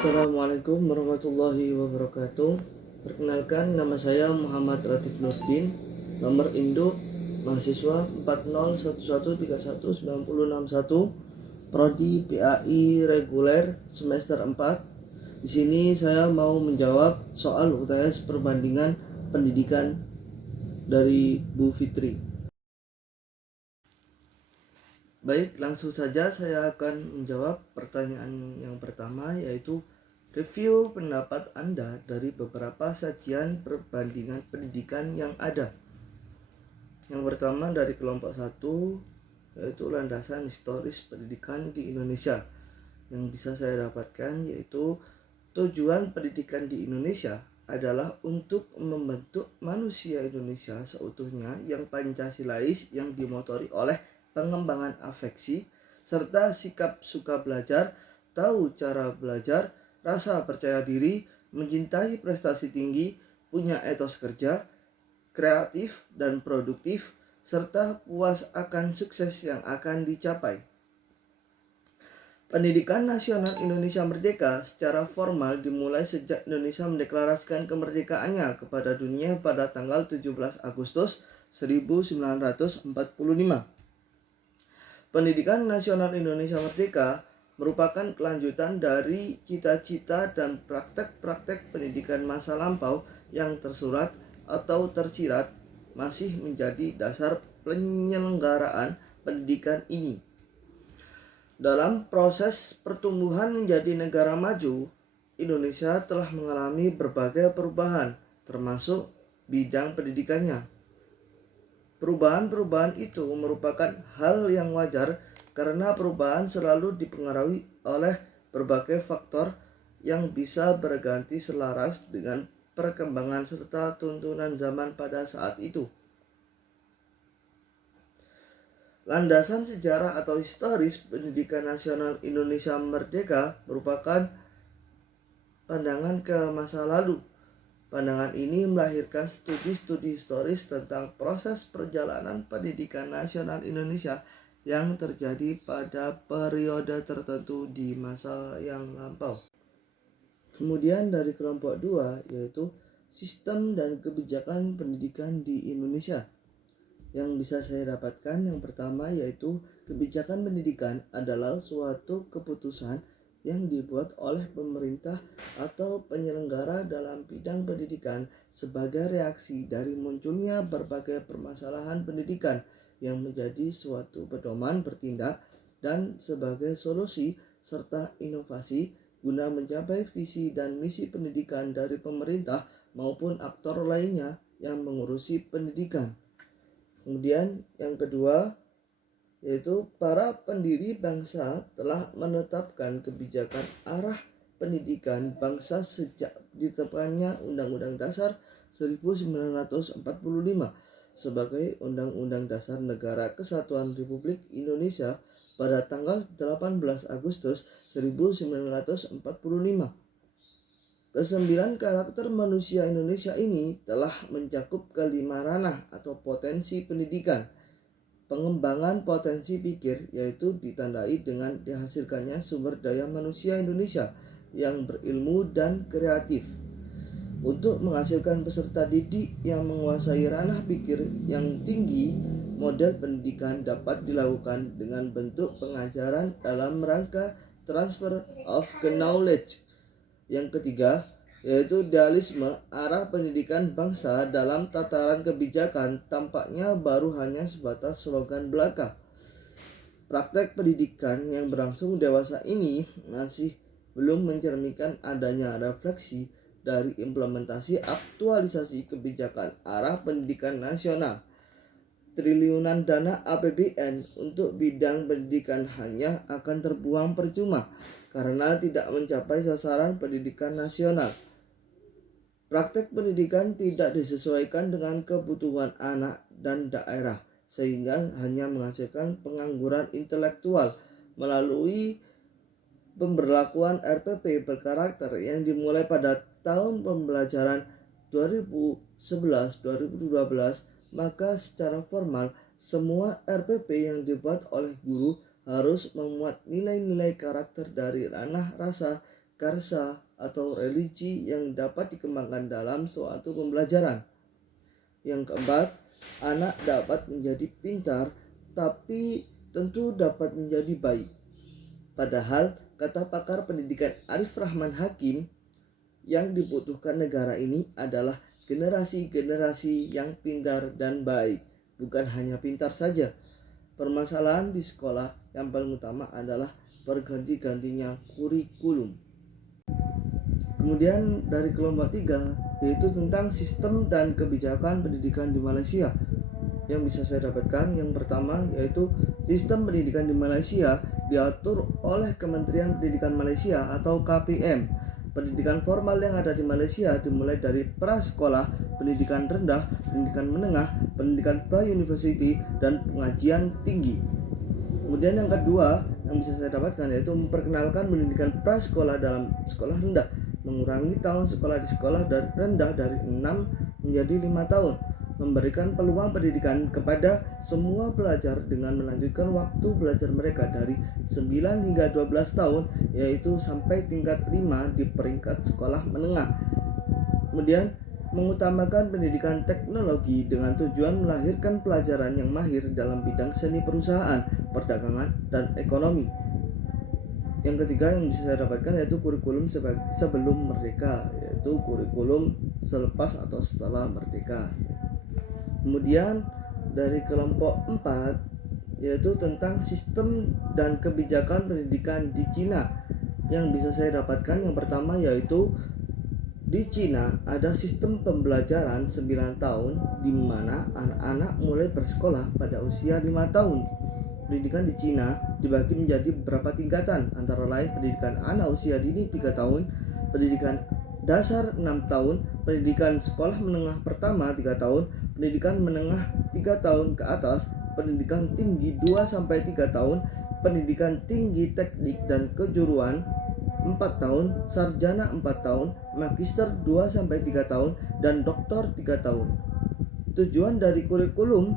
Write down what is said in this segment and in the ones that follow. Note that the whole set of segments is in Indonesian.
Assalamualaikum warahmatullahi wabarakatuh. Perkenalkan, nama saya Muhammad Latif Nurdin. Nomor induk mahasiswa 4011319061, prodi PAI reguler semester 4. Di sini saya mau menjawab soal UTS perbandingan pendidikan dari Bu Fitri. Baik, langsung saja saya akan menjawab pertanyaan yang pertama, yaitu review pendapat Anda dari beberapa sajian perbandingan pendidikan yang ada. Yang pertama dari kelompok 1, yaitu landasan historis pendidikan di Indonesia. Yang bisa saya dapatkan yaitu tujuan pendidikan di Indonesia adalah untuk membentuk manusia Indonesia seutuhnya yang Pancasilais, yang dimotori oleh pengembangan afeksi, serta sikap suka belajar, tahu cara belajar, rasa percaya diri, mencintai prestasi tinggi, punya etos kerja, kreatif dan produktif, serta puas akan sukses yang akan dicapai. Pendidikan nasional Indonesia Merdeka secara formal dimulai sejak Indonesia mendeklarasikan kemerdekaannya kepada dunia pada tanggal 17 Agustus 1945. Pendidikan nasional Indonesia Merdeka merupakan kelanjutan dari cita-cita dan praktek-praktek pendidikan masa lampau yang tersurat atau tersirat masih menjadi dasar penyelenggaraan pendidikan ini. Dalam proses pertumbuhan menjadi negara maju, Indonesia telah mengalami berbagai perubahan, termasuk bidang pendidikannya. Perubahan-perubahan itu merupakan hal yang wajar karena perubahan selalu dipengaruhi oleh berbagai faktor yang bisa berganti selaras dengan perkembangan serta tuntunan zaman pada saat itu. Landasan sejarah atau historis pendidikan nasional Indonesia Merdeka merupakan pandangan ke masa lalu. Pandangan ini melahirkan studi-studi historis tentang proses perjalanan pendidikan nasional Indonesia yang terjadi pada periode tertentu di masa yang lampau. Kemudian dari kelompok 2, yaitu sistem dan kebijakan pendidikan di Indonesia. Yang bisa saya dapatkan yang pertama yaitu kebijakan pendidikan adalah suatu keputusan yang dibuat oleh pemerintah atau penyelenggara dalam bidang pendidikan sebagai reaksi dari munculnya berbagai permasalahan pendidikan yang menjadi suatu pedoman bertindak dan sebagai solusi serta inovasi guna mencapai visi dan misi pendidikan dari pemerintah maupun aktor lainnya yang mengurusi pendidikan. Kemudian yang kedua yaitu para pendiri bangsa telah menetapkan kebijakan arah pendidikan bangsa sejak ditetapkannya Undang-Undang Dasar 1945 sebagai Undang-Undang Dasar Negara Kesatuan Republik Indonesia pada tanggal 18 Agustus 1945. Kesembilan karakter manusia Indonesia ini telah mencakup kelima ranah atau potensi pendidikan. Pengembangan potensi pikir yaitu ditandai dengan dihasilkannya sumber daya manusia Indonesia yang berilmu dan kreatif. Untuk menghasilkan peserta didik yang menguasai ranah pikir yang tinggi, model pendidikan dapat dilakukan dengan bentuk pengajaran dalam rangka transfer of knowledge. Yang ketiga, yaitu idealisme arah pendidikan bangsa dalam tataran kebijakan tampaknya baru hanya sebatas slogan belaka. Praktek pendidikan yang berlangsung dewasa ini masih belum mencerminkan adanya refleksi dari implementasi aktualisasi kebijakan arah pendidikan nasional. Triliunan dana APBN untuk bidang pendidikan hanya akan terbuang percuma karena tidak mencapai sasaran pendidikan nasional. Praktek pendidikan tidak disesuaikan dengan kebutuhan anak dan daerah, sehingga hanya menghasilkan pengangguran intelektual melalui pemberlakuan RPP berkarakter yang dimulai pada tahun pembelajaran 2011-2012, maka secara formal semua RPP yang dibuat oleh guru harus memuat nilai-nilai karakter dari ranah rasa, karsa atau religi yang dapat dikembangkan dalam suatu pembelajaran. Yang keempat, anak dapat menjadi pintar tapi tentu dapat menjadi baik. Padahal kata pakar pendidikan Arif Rahman Hakim, yang dibutuhkan negara ini adalah generasi-generasi yang pintar dan baik, bukan hanya pintar saja. Permasalahan di sekolah yang paling utama adalah berganti-gantinya kurikulum. Kemudian dari kelompok 3, yaitu tentang sistem dan kebijakan pendidikan di Malaysia. Yang bisa saya dapatkan, yang pertama yaitu sistem pendidikan di Malaysia diatur oleh Kementerian Pendidikan Malaysia atau KPM. Pendidikan formal yang ada di Malaysia dimulai dari prasekolah, pendidikan rendah, pendidikan menengah, pendidikan pra-university, dan pengajian tinggi. Kemudian yang kedua yang bisa saya dapatkan yaitu memperkenalkan pendidikan prasekolah dalam sekolah rendah, mengurangi tahun sekolah di sekolah rendah dari 6 menjadi 5 tahun, memberikan peluang pendidikan kepada semua pelajar dengan melanjutkan waktu belajar mereka dari 9 hingga 12 tahun, yaitu sampai tingkat 5 di peringkat sekolah menengah. Kemudian mengutamakan pendidikan teknologi dengan tujuan melahirkan pelajaran yang mahir dalam bidang seni perusahaan, perdagangan, dan ekonomi. Yang ketiga yang bisa saya dapatkan yaitu kurikulum sebelum merdeka, yaitu kurikulum selepas atau setelah merdeka. Kemudian dari kelompok 4 yaitu tentang sistem dan kebijakan pendidikan di Cina. Yang bisa saya dapatkan yang pertama yaitu di Cina ada sistem pembelajaran 9 tahun di mana anak-anak mulai bersekolah pada usia 5 tahun. Pendidikan di Cina dibagi menjadi beberapa tingkatan, antara lain pendidikan anak usia dini 3 tahun, pendidikan dasar 6 tahun, pendidikan sekolah menengah pertama 3 tahun, pendidikan menengah 3 tahun ke atas, pendidikan tinggi 2-3 tahun, pendidikan tinggi teknik dan kejuruan 4 tahun, sarjana 4 tahun, magister 2-3 tahun, dan doktor 3 tahun. Tujuan dari kurikulum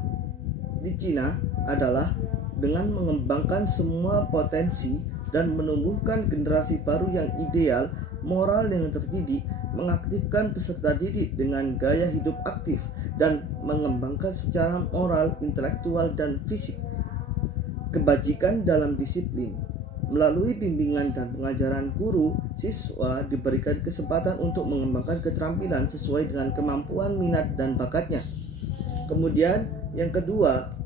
di Cina adalah dengan mengembangkan semua potensi dan menumbuhkan generasi baru yang ideal, moral yang terdidik, mengaktifkan peserta didik dengan gaya hidup aktif, dan mengembangkan secara moral, intelektual, dan fisik. Kebajikan dalam disiplin. Melalui bimbingan dan pengajaran guru, siswa diberikan kesempatan untuk mengembangkan keterampilan sesuai dengan kemampuan, minat, dan bakatnya. Kemudian yang kedua,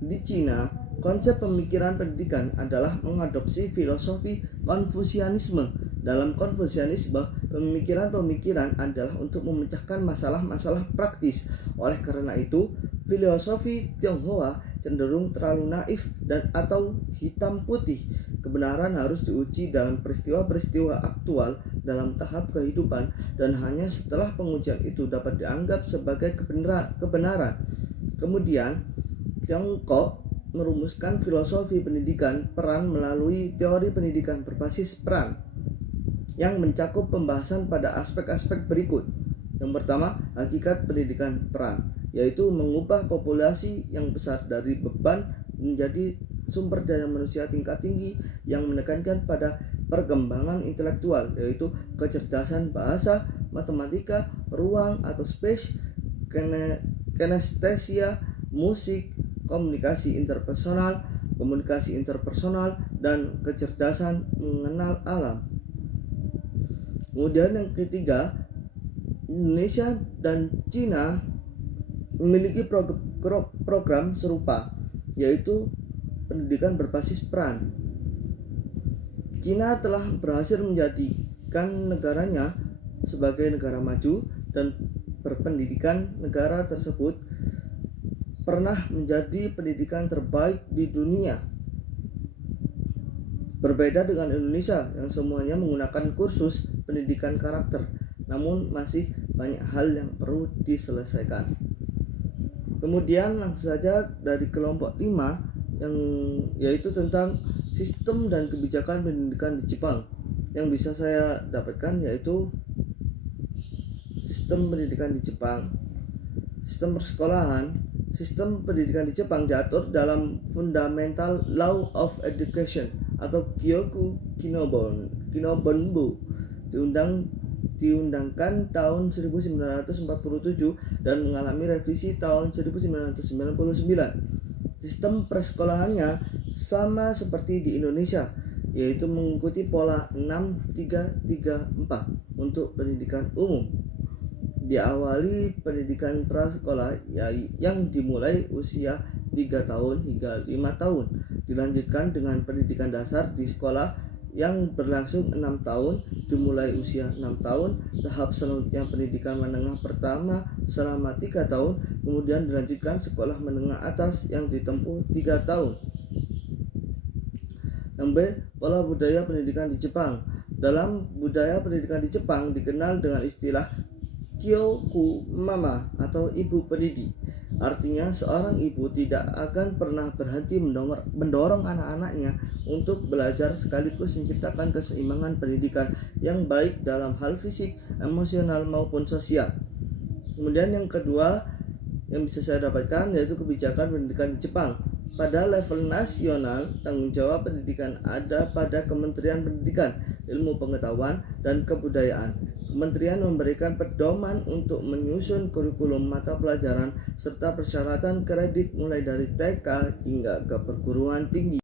di Cina, konsep pemikiran pendidikan adalah mengadopsi filosofi Konfusianisme. Dalam Konfusianisme, pemikiran-pemikiran adalah untuk memecahkan masalah-masalah praktis. Oleh karena itu, filosofi Tionghoa cenderung terlalu naif dan atau hitam putih. Kebenaran harus diuji dalam peristiwa-peristiwa aktual dalam tahap kehidupan, dan hanya setelah pengujian itu dapat dianggap sebagai kebenaran. Kemudian, Tiongkok merumuskan filosofi pendidikan peran melalui teori pendidikan berbasis peran yang mencakup pembahasan pada aspek-aspek berikut. Yang pertama, hakikat pendidikan peran, yaitu mengubah populasi yang besar dari beban menjadi sumber daya manusia tingkat tinggi yang menekankan pada perkembangan intelektual, yaitu kecerdasan bahasa, matematika, ruang atau space, kinestesia, musik, komunikasi interpersonal, dan kecerdasan mengenal alam. Kemudian yang ketiga, Indonesia dan Cina memiliki program serupa, yaitu pendidikan berbasis peran. Cina telah berhasil menjadikan negaranya sebagai negara maju dan berpendidikan. Negara tersebut pernah menjadi pendidikan terbaik di dunia. Berbeda dengan Indonesia yang semuanya menggunakan kursus pendidikan karakter, namun masih banyak hal yang perlu diselesaikan. Kemudian langsung saja dari kelompok 5 yang yaitu tentang sistem dan kebijakan pendidikan di Jepang. Yang bisa saya dapatkan yaitu sistem pendidikan di Jepang. Sistem persekolahan, sistem pendidikan di Jepang diatur dalam Fundamental Law of Education atau Kyoku Kinobonbu diundangkan tahun 1947 dan mengalami revisi tahun 1999. Sistem persekolahannya sama seperti di Indonesia, yaitu mengikuti pola 6-3-3-4 untuk pendidikan umum. Diawali pendidikan prasekolah yang dimulai usia 3 tahun hingga 5 tahun, dilanjutkan dengan pendidikan dasar di sekolah yang berlangsung 6 tahun, dimulai usia 6 tahun, tahap selanjutnya pendidikan menengah pertama selama 3 tahun, kemudian dilanjutkan sekolah menengah atas yang ditempuh 3 tahun. Yang B. Pola budaya pendidikan di Jepang. Dalam budaya pendidikan di Jepang dikenal dengan istilah Kyoku Mama atau ibu pendidik. Artinya seorang ibu tidak akan pernah berhenti mendorong anak-anaknya untuk belajar sekaligus menciptakan keseimbangan pendidikan yang baik dalam hal fisik, emosional maupun sosial. Kemudian yang kedua yang bisa saya dapatkan yaitu kebijakan pendidikan di Jepang. Pada level nasional, tanggung jawab pendidikan ada pada Kementerian Pendidikan, Ilmu Pengetahuan, dan Kebudayaan. Kementerian memberikan pedoman untuk menyusun kurikulum mata pelajaran serta persyaratan kredit mulai dari TK hingga ke perguruan tinggi.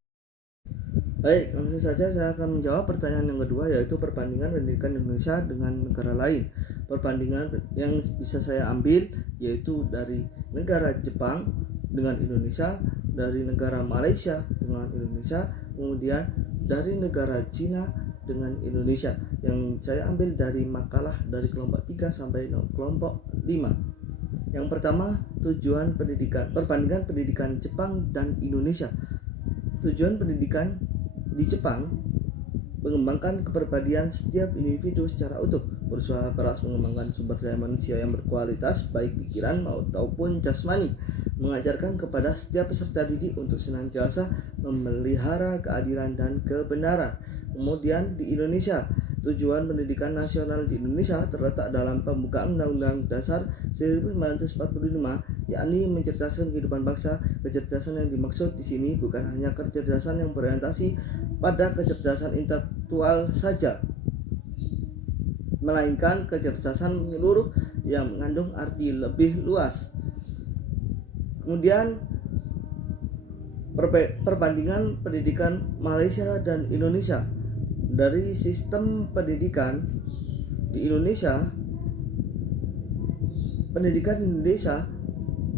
Baik, langsung saja saya akan menjawab pertanyaan yang kedua, yaitu perbandingan pendidikan Indonesia dengan negara lain. Perbandingan yang bisa saya ambil yaitu dari negara Jepang dengan Indonesia, dari negara Malaysia dengan Indonesia, kemudian dari negara Cina dengan Indonesia. Yang saya ambil dari makalah dari kelompok 3 sampai kelompok 5. Yang pertama, tujuan pendidikan, perbandingan pendidikan Jepang dan Indonesia. Tujuan pendidikan di Jepang mengembangkan kepribadian setiap individu secara utuh, berusaha keras mengembangkan sumber daya manusia yang berkualitas baik pikiran maupun jasmani, mengajarkan kepada setiap peserta didik untuk senantiasa memelihara keadilan dan kebenaran. Kemudian di Indonesia, tujuan pendidikan nasional di Indonesia terletak dalam pembukaan Undang-Undang Dasar 1945, yakni mencerdaskan kehidupan bangsa. Kecerdasan yang dimaksud di sini bukan hanya kecerdasan yang berorientasi pada kecerdasan intelektual saja, melainkan kecerdasan menyeluruh yang mengandung arti lebih luas. Kemudian perbandingan pendidikan Malaysia dan Indonesia. Dari sistem pendidikan di Indonesia, pendidikan Indonesia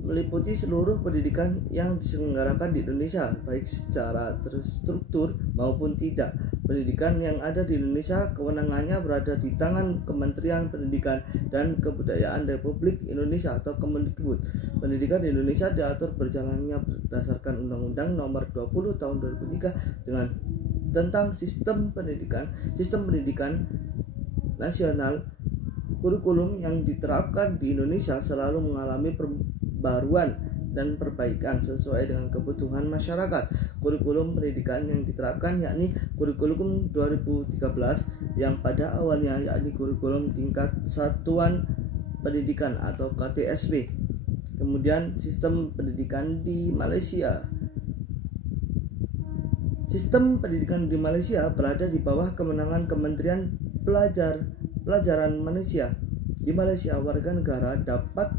meliputi seluruh pendidikan yang diselenggarakan di Indonesia, baik secara terstruktur maupun tidak. Pendidikan yang ada di Indonesia kewenangannya berada di tangan Kementerian Pendidikan dan Kebudayaan Republik Indonesia atau Kemendikbud. Pendidikan di Indonesia diatur berjalannya berdasarkan Undang-Undang Nomor 20 Tahun 2003 tentang sistem pendidikan nasional. Kurikulum yang diterapkan di Indonesia selalu mengalami pembaruan dan perbaikan sesuai dengan kebutuhan masyarakat. Kurikulum pendidikan yang diterapkan yakni kurikulum 2013 yang pada awalnya yakni kurikulum tingkat satuan pendidikan atau KTSP. Kemudian sistem pendidikan di Malaysia. Sistem pendidikan di Malaysia berada di bawah kewenangan Kementerian Pelajaran Malaysia. Di Malaysia, warga negara dapat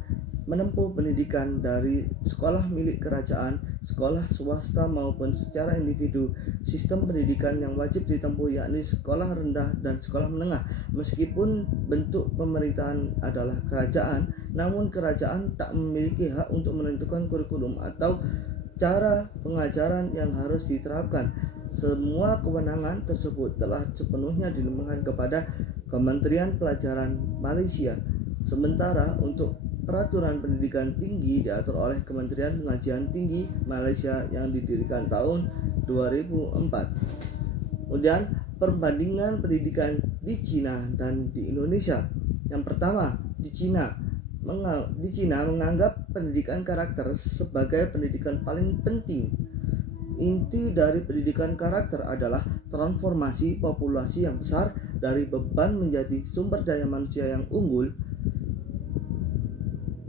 menempuh pendidikan dari sekolah milik kerajaan, sekolah swasta maupun secara individu. Sistem pendidikan yang wajib ditempuh yakni sekolah rendah dan sekolah menengah. Meskipun bentuk pemerintahan adalah kerajaan, namun kerajaan tak memiliki hak untuk menentukan kurikulum atau cara pengajaran yang harus diterapkan. Semua kewenangan tersebut telah sepenuhnya dilimpahkan kepada Kementerian Pelajaran Malaysia. Sementara untuk peraturan pendidikan tinggi diatur oleh Kementerian Pengajian Tinggi Malaysia yang didirikan tahun 2004. Kemudian perbandingan pendidikan di Cina dan di Indonesia. Yang pertama, di Cina menganggap pendidikan karakter sebagai pendidikan paling penting. Inti dari pendidikan karakter adalah transformasi populasi yang besar dari beban menjadi sumber daya manusia yang unggul.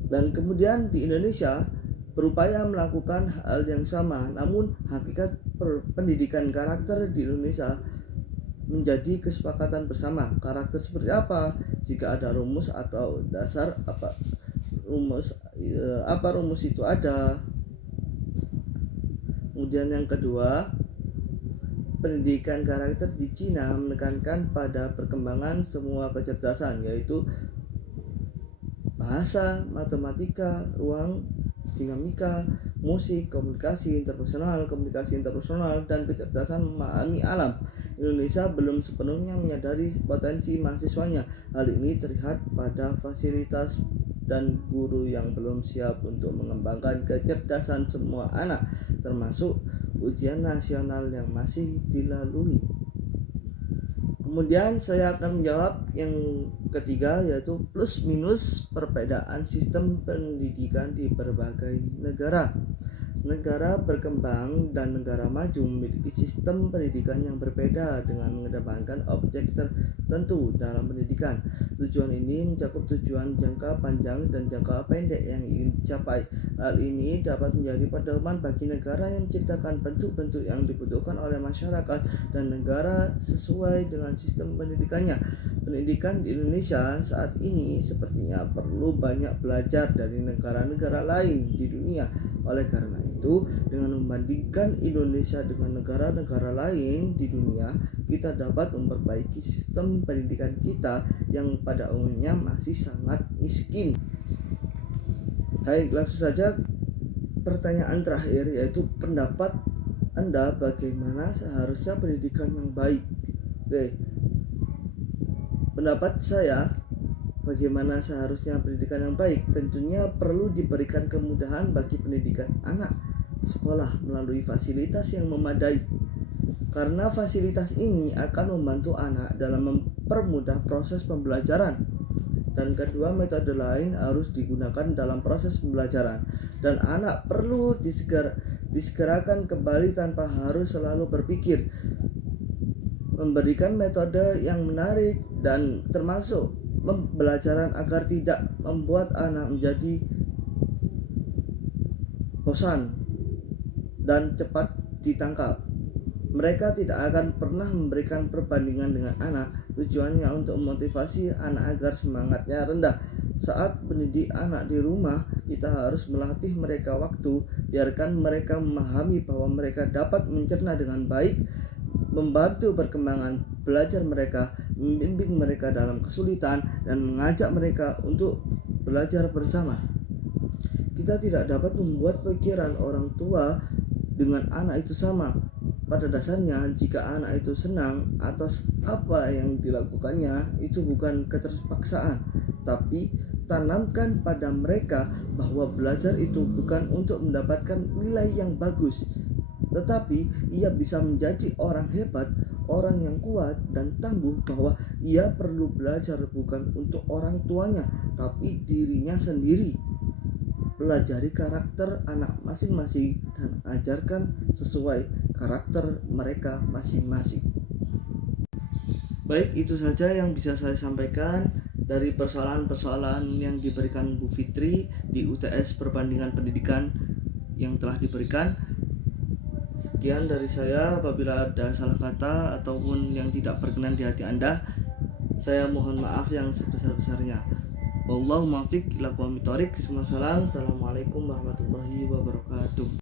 Dan kemudian di Indonesia berupaya melakukan hal yang sama, namun hakikat pendidikan karakter di Indonesia menjadi kesepakatan bersama. Karakter seperti apa? Jika ada rumus atau dasar apa rumus itu ada. Kemudian yang kedua, pendidikan karakter di Cina menekankan pada perkembangan semua kecerdasan, yaitu bahasa, matematika, ruang, dinamika, musik, komunikasi interpersonal, dan kecerdasan memahami alam. Indonesia belum sepenuhnya menyadari potensi mahasiswanya. Hal ini terlihat pada fasilitas dan guru yang belum siap untuk mengembangkan kecerdasan semua anak, termasuk ujian nasional yang masih dilalui. Kemudian saya akan menjawab yang ketiga, yaitu plus minus perbedaan sistem pendidikan di berbagai negara. Negara berkembang dan negara maju memiliki sistem pendidikan yang berbeda dengan mengedepankan objek tertentu dalam pendidikan. Tujuan ini mencakup tujuan jangka panjang dan jangka pendek yang ingin dicapai. Hal ini dapat menjadi pedoman bagi negara yang menciptakan bentuk-bentuk yang dibutuhkan oleh masyarakat dan negara sesuai dengan sistem pendidikannya. Pendidikan di Indonesia saat ini sepertinya perlu banyak belajar dari negara-negara lain di dunia. Oleh karena itu, dengan membandingkan Indonesia dengan negara-negara lain di dunia, kita dapat memperbaiki sistem pendidikan kita yang pada umumnya masih sangat miskin. Baik, langsung saja pertanyaan terakhir, yaitu pendapat Anda bagaimana seharusnya pendidikan yang baik. Oke. Pendapat saya, bagaimana seharusnya pendidikan yang baik? Tentunya perlu diberikan kemudahan bagi pendidikan anak sekolah melalui fasilitas yang memadai. Karena fasilitas ini akan membantu anak dalam mempermudah proses pembelajaran. Dan kedua, metode lain harus digunakan dalam proses pembelajaran. Dan anak perlu disegerakan kembali tanpa harus selalu berpikir. Memberikan metode yang menarik dan termasuk pembelajaran agar tidak membuat anak menjadi bosan dan cepat ditangkap. Mereka tidak akan pernah memberikan perbandingan dengan anak. Tujuannya untuk memotivasi anak agar semangatnya rendah. Saat mendidik anak di rumah, kita harus melatih mereka waktu. Biarkan mereka memahami bahwa mereka dapat mencerna dengan baik, membantu perkembangan belajar mereka, membimbing mereka dalam kesulitan, dan mengajak mereka untuk belajar bersama. Kita tidak dapat membuat pikiran orang tua dengan anak itu sama. Pada dasarnya, jika anak itu senang atas apa yang dilakukannya, itu bukan keterpaksaan, tapi tanamkan pada mereka bahwa belajar itu bukan untuk mendapatkan nilai yang bagus, tetapi ia bisa menjadi orang hebat, orang yang kuat dan tangguh, bahwa ia perlu belajar bukan untuk orang tuanya, tapi dirinya sendiri. Pelajari karakter anak masing-masing dan ajarkan sesuai karakter mereka masing-masing. Baik, itu saja yang bisa saya sampaikan dari persoalan-persoalan yang diberikan Bu Fitri di UTS perbandingan pendidikan yang telah diberikan. Sekian dari saya. Apabila ada salah kata ataupun yang tidak berkenan di hati Anda, saya mohon maaf yang sebesar-besarnya. Wallahu muwaffiq ila aqwamit thoriq. Assalamualaikum warahmatullahi wabarakatuh.